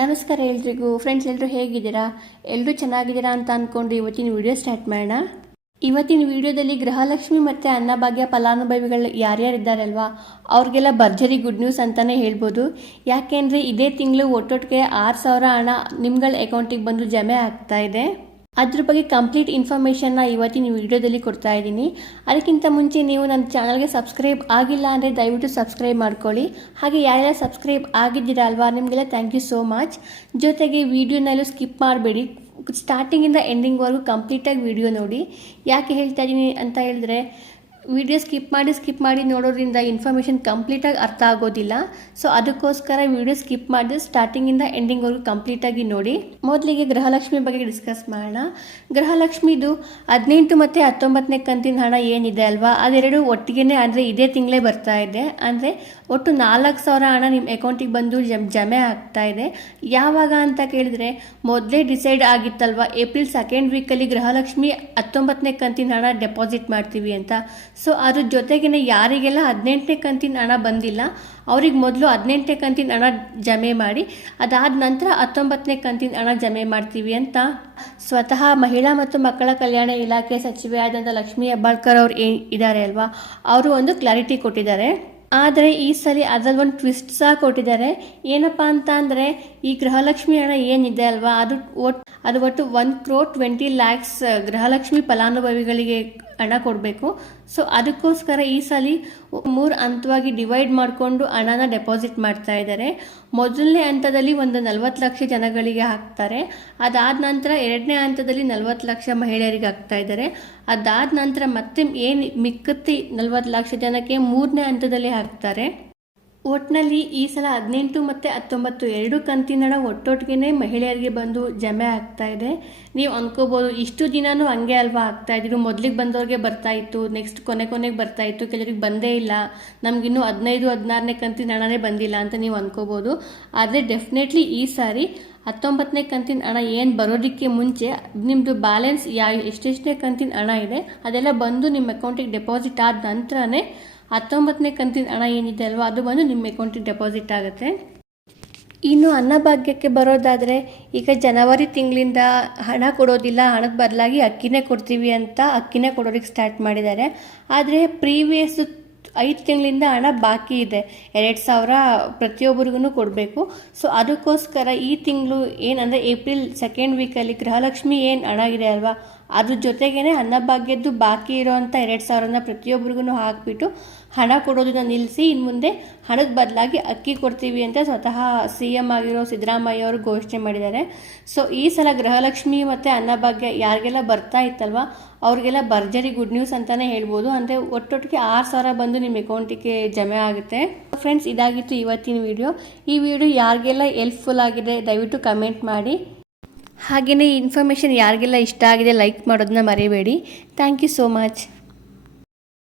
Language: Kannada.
ನಮಸ್ಕಾರ ಎಲ್ರಿಗೂ ಫ್ರೆಂಡ್ಸ್, ಎಲ್ಲರೂ ಹೇಗಿದ್ದೀರಾ? ಎಲ್ಲರೂ ಚೆನ್ನಾಗಿದ್ದೀರಾ ಅಂತ ಅಂದ್ಕೊಂಡು ಇವತ್ತಿನ ವಿಡಿಯೋ ಸ್ಟಾರ್ಟ್ ಮಾಡೋಣ. ಇವತ್ತಿನ ವಿಡಿಯೋದಲ್ಲಿ ಗೃಹಲಕ್ಷ್ಮಿ ಮತ್ತು ಅನ್ನಭಾಗ್ಯ ಫಲಾನುಭವಿಗಳು ಯಾರ್ಯಾರಿದ್ದಾರಲ್ವಾ ಅವ್ರಿಗೆಲ್ಲ ಭರ್ಜರಿ ಗುಡ್ ನ್ಯೂಸ್ ಅಂತಲೇ ಹೇಳ್ಬೋದು. ಯಾಕೆಂದರೆ ಇದೇ ತಿಂಗಳು ಒಟ್ಟೊಟ್ಟಿಗೆ 6,000 ಹಣ ನಿಮ್ಗಳ ಅಕೌಂಟಿಗೆ ಬಂದು ಜಮೆ ಆಗ್ತಾ ಇದೆ. ಅದ್ರ ಬಗ್ಗೆ ಕಂಪ್ಲೀಟ್ ಇನ್ಫಾರ್ಮೇಷನ್ನ ಇವತ್ತಿನ ವಿಡಿಯೋದಲ್ಲಿ ಕೊಡ್ತಾ ಇದ್ದೀನಿ. ಅದಕ್ಕಿಂತ ಮುಂಚೆ ನೀವು ನನ್ನ ಚಾನಲ್ಗೆ ಸಬ್ಸ್ಕ್ರೈಬ್ ಆಗಿಲ್ಲ ಅಂದರೆ ದಯವಿಟ್ಟು ಸಬ್ಸ್ಕ್ರೈಬ್ ಮಾಡ್ಕೊಳ್ಳಿ. ಹಾಗೆ ಯಾರೆಲ್ಲ ಸಬ್ಸ್ಕ್ರೈಬ್ ಆಗಿದ್ದೀರಾ ಅಲ್ವಾ, ನಿಮಗೆಲ್ಲ ಥ್ಯಾಂಕ್ ಯು ಸೋ ಮಚ್. ಜೊತೆಗೆ ವಿಡಿಯೋನಲ್ಲೂ ಸ್ಕಿಪ್ ಮಾಡಬೇಡಿ, ಸ್ಟಾರ್ಟಿಂಗಿಂದ ಎಂಡಿಂಗ್ವರೆಗೂ ಕಂಪ್ಲೀಟಾಗಿ ವಿಡಿಯೋ ನೋಡಿ. ಯಾಕೆ ಹೇಳ್ತಾ ಇದ್ದೀನಿ ಅಂತ ಹೇಳಿದ್ರೆ, ವಿಡಿಯೋ ಸ್ಕಿಪ್ ಮಾಡಿ ನೋಡೋದ್ರಿಂದ ಇನ್ಫಾರ್ಮೇಷನ್ ಕಂಪ್ಲೀಟಾಗಿ ಅರ್ಥ ಆಗೋದಿಲ್ಲ. ಸೊ ಅದಕ್ಕೋಸ್ಕರ ವಿಡಿಯೋ ಸ್ಕಿಪ್ ಮಾಡಿದ್ರೆ ಸ್ಟಾರ್ಟಿಂಗಿಂದ ಎಂಡಿಂಗ್ವರೆಗೂ ಕಂಪ್ಲೀಟಾಗಿ ನೋಡಿ. ಮೊದಲಿಗೆ ಗೃಹಲಕ್ಷ್ಮಿ ಬಗ್ಗೆ ಡಿಸ್ಕಸ್ ಮಾಡೋಣ. ಗೃಹಲಕ್ಷ್ಮಿದು 18 ಮತ್ತು 19ನೇ ಕಂತಿನ ಹಣ ಏನಿದೆ ಅಲ್ವಾ, ಅದೆರಡು ಒಟ್ಟಿಗೆ ಅಂದರೆ ಇದೇ ತಿಂಗಳೇ ಬರ್ತಾ ಇದೆ. ಅಂದರೆ ಒಟ್ಟು 4,000 ಹಣ ನಿಮ್ಮ ಅಕೌಂಟಿಗೆ ಬಂದು ಜಮೆ ಆಗ್ತಾ ಇದೆ. ಯಾವಾಗ ಅಂತ ಕೇಳಿದ್ರೆ, ಮೊದಲೇ ಡಿಸೈಡ್ ಆಗಿತ್ತಲ್ವ ಏಪ್ರಿಲ್ 2nd ವೀಕಲ್ಲಿ ಗೃಹಲಕ್ಷ್ಮಿ 19ನೇ ಕಂತಿನ ಹಣ ಡೆಪಾಸಿಟ್ ಮಾಡ್ತೀವಿ ಅಂತ. ಸೊ ಅದ್ರ ಜೊತೆಗೇ ಯಾರಿಗೆಲ್ಲ 18ನೇ ಕಂತಿನ ಹಣ ಬಂದಿಲ್ಲ ಅವ್ರಿಗೆ ಮೊದಲು 18ನೇ ಕಂತಿನ ಹಣ ಜಮೆ ಮಾಡಿ, ಅದಾದ ನಂತರ 19ನೇ ಕಂತಿನ ಹಣ ಜಮೆ ಮಾಡ್ತೀವಿ ಅಂತ ಸ್ವತಃ ಮಹಿಳಾ ಮತ್ತು ಮಕ್ಕಳ ಕಲ್ಯಾಣ ಇಲಾಖೆ ಸಚಿವೆ ಆದಂಥ ಲಕ್ಷ್ಮೀ ಹೆಬ್ಬಾಳ್ಕರ್ ಅವ್ರು ಇದ್ದಾರೆ ಅಲ್ವಾ, ಅವರು ಒಂದು ಕ್ಲಾರಿಟಿ ಕೊಟ್ಟಿದ್ದಾರೆ. ಆದರೆ ಈ ಸಲ ಅದರಲ್ಲಿ ಒಂದು ಟ್ವಿಸ್ಟ್ ಸಹ ಕೊಟ್ಟಿದ್ದಾರೆ. ಏನಪ್ಪ ಅಂತ ಅಂದರೆ, ಈ ಗೃಹಲಕ್ಷ್ಮಿ ಹಣ ಏನಿದೆ ಅಲ್ವಾ, ಅದು ಒಟ್ಟು 1,20,00,000 ಗೃಹಲಕ್ಷ್ಮಿ ಫಲಾನುಭವಿಗಳಿಗೆ ಹಣ ಕೊಡಬೇಕು. ಸೊ ಅದಕ್ಕೋಸ್ಕರ ಈ ಸಲ 3 ಹಂತವಾಗಿ ಡಿವೈಡ್ ಮಾಡಿಕೊಂಡು ಹಣನ ಡೆಪಾಸಿಟ್ ಮಾಡ್ತಾ ಇದ್ದಾರೆ. ಮೊದಲನೇ ಹಂತದಲ್ಲಿ ಒಂದು 40 ಲಕ್ಷ ಜನಗಳಿಗೆ ಹಾಕ್ತಾರೆ. ಅದಾದ ನಂತರ 2ನೇ ಹಂತದಲ್ಲಿ 40 ಲಕ್ಷ ಮಹಿಳೆಯರಿಗೆ ಹಾಕ್ತಾ ಇದ್ದಾರೆ. ಅದಾದ ನಂತರ ಮತ್ತೆ ಏನು ಮಿಕ್ಕತ್ತಿ 40 ಲಕ್ಷ ಜನಕ್ಕೆ 3ನೇ ಹಂತದಲ್ಲಿ ಹಾಕ್ತಾರೆ. ಒಟ್ಟಿನಲ್ಲಿ ಈ ಸಲ 18 ಮತ್ತು 19 ಎರಡು ಕಂತಿನ ಹಣ ಒಟ್ಟೊಟ್ಟಿಗೆ ಮಹಿಳೆಯರಿಗೆ ಬಂದು ಜಮೆ ಆಗ್ತಾ ಇದೆ. ನೀವು ಅಂದ್ಕೋಬೋದು, ಇಷ್ಟು ದಿನವೂ ಹಂಗೆ ಅಲ್ವಾ ಆಗ್ತಾ ಇದ್ರು, ಮೊದಲಿಗೆ ಬಂದವ್ರಿಗೆ ಬರ್ತಾ ಇತ್ತು, ನೆಕ್ಸ್ಟ್ ಕೊನೆಗೆ ಬರ್ತಾ ಇತ್ತು, ಕೆಲವರಿಗೆ ಬಂದೇ ಇಲ್ಲ, ನಮಗಿನ್ನೂ 15, 16ನೇ ಕಂತಿನ ಹಣನೇ ಬಂದಿಲ್ಲ ಅಂತ ನೀವು ಅಂದ್ಕೋಬೋದು. ಆದರೆ ಡೆಫಿನೆಟ್ಲಿ ಈ ಸಾರಿ 19ನೇ ಕಂತಿನ ಹಣ ಏನು ಬರೋದಕ್ಕೆ ಮುಂಚೆ ನಿಮ್ಮದು ಬ್ಯಾಲೆನ್ಸ್ ಎಷ್ಟೆಷ್ಟನೇ ಕಂತಿನ ಹಣ ಇದೆ ಅದೆಲ್ಲ ಬಂದು ನಿಮ್ಮ ಅಕೌಂಟಿಗೆ ಡೆಪಾಸಿಟ್ ಆದ ನಂತರನೇ 19ನೇ ಕಂತಿನ ಹಣ ಏನಿದೆ ಅಲ್ವಾ ಅದು ಬಂದು ನಿಮ್ಮ ಅಕೌಂಟಿಗೆ ಡೆಪಾಸಿಟ್ ಆಗುತ್ತೆ. ಇನ್ನು ಅನ್ನಭಾಗ್ಯಕ್ಕೆ ಬರೋದಾದರೆ, ಈಗ ಜನವರಿ ತಿಂಗಳಿಂದ ಹಣ ಕೊಡೋದಿಲ್ಲ, ಹಣದ ಬದಲಾಗಿ ಅಕ್ಕಿನೇ ಕೊಡ್ತೀವಿ ಅಂತ ಅಕ್ಕಿನೇ ಕೊಡೋದಕ್ಕೆ ಸ್ಟಾರ್ಟ್ ಮಾಡಿದ್ದಾರೆ. ಆದರೆ ಪ್ರೀವಿಯಸ್ 5 ತಿಂಗಳಿಂದ ಹಣ ಬಾಕಿ ಇದೆ, 2,000 ಪ್ರತಿಯೊಬ್ಬರಿಗೂ ಕೊಡಬೇಕು. ಸೊ ಅದಕ್ಕೋಸ್ಕರ ಈ ತಿಂಗಳು ಏನಂದರೆ ಏಪ್ರಿಲ್ 2nd ವೀಕಲ್ಲಿ ಗೃಹಲಕ್ಷ್ಮಿ ಏನು ಹಣ ಇದೆ ಅಲ್ವಾ, ಅದ್ರ ಜೊತೆಗೇ ಅನ್ನಭಾಗ್ಯದ್ದು ಬಾಕಿ ಇರೋವಂಥ 2,000ನ ಪ್ರತಿಯೊಬ್ಬರಿಗೂ ಹಾಕಿಬಿಟ್ಟು ಹಣ ಕೊಡೋದನ್ನ ನಿಲ್ಲಿಸಿ, ಇನ್ನು ಮುಂದೆ ಹಣದ ಬದಲಾಗಿ ಅಕ್ಕಿ ಕೊಡ್ತೀವಿ ಅಂತ ಸ್ವತಃ CM ಆಗಿರೋ ಸಿದ್ದರಾಮಯ್ಯ ಅವರು ಘೋಷಣೆ ಮಾಡಿದ್ದಾರೆ. ಸೊ ಈ ಸಲ ಗೃಹಲಕ್ಷ್ಮಿ ಮತ್ತು ಅನ್ನಭಾಗ್ಯ ಯಾರಿಗೆಲ್ಲ ಬರ್ತಾ ಇತ್ತಲ್ವ ಅವ್ರಿಗೆಲ್ಲ ಭರ್ಜರಿ ಗುಡ್ ನ್ಯೂಸ್ ಅಂತಲೇ ಹೇಳ್ಬೋದು. ಅಂದರೆ ಒಟ್ಟೊಟ್ಟಿಗೆ 6,000 ಬಂದು ನಿಮ್ಮ ಅಕೌಂಟಿಗೆ ಜಮೆ ಆಗುತ್ತೆ. ಫ್ರೆಂಡ್ಸ್, ಇದಾಗಿತ್ತು ಇವತ್ತಿನ ವಿಡಿಯೋ. ಈ ವಿಡಿಯೋ ಯಾರಿಗೆಲ್ಲ ಹೆಲ್ಪ್ಫುಲ್ ಆಗಿದೆ ದಯವಿಟ್ಟು ಕಮೆಂಟ್ ಮಾಡಿ. ಹಾಗೆಯೇ ಈ ಇನ್ಫಾರ್ಮೇಷನ್ ಯಾರಿಗೆಲ್ಲ ಇಷ್ಟ ಆಗಿದೆ ಲೈಕ್ ಮಾಡೋದನ್ನ ಮರಿಬೇಡಿ. Thank you so much.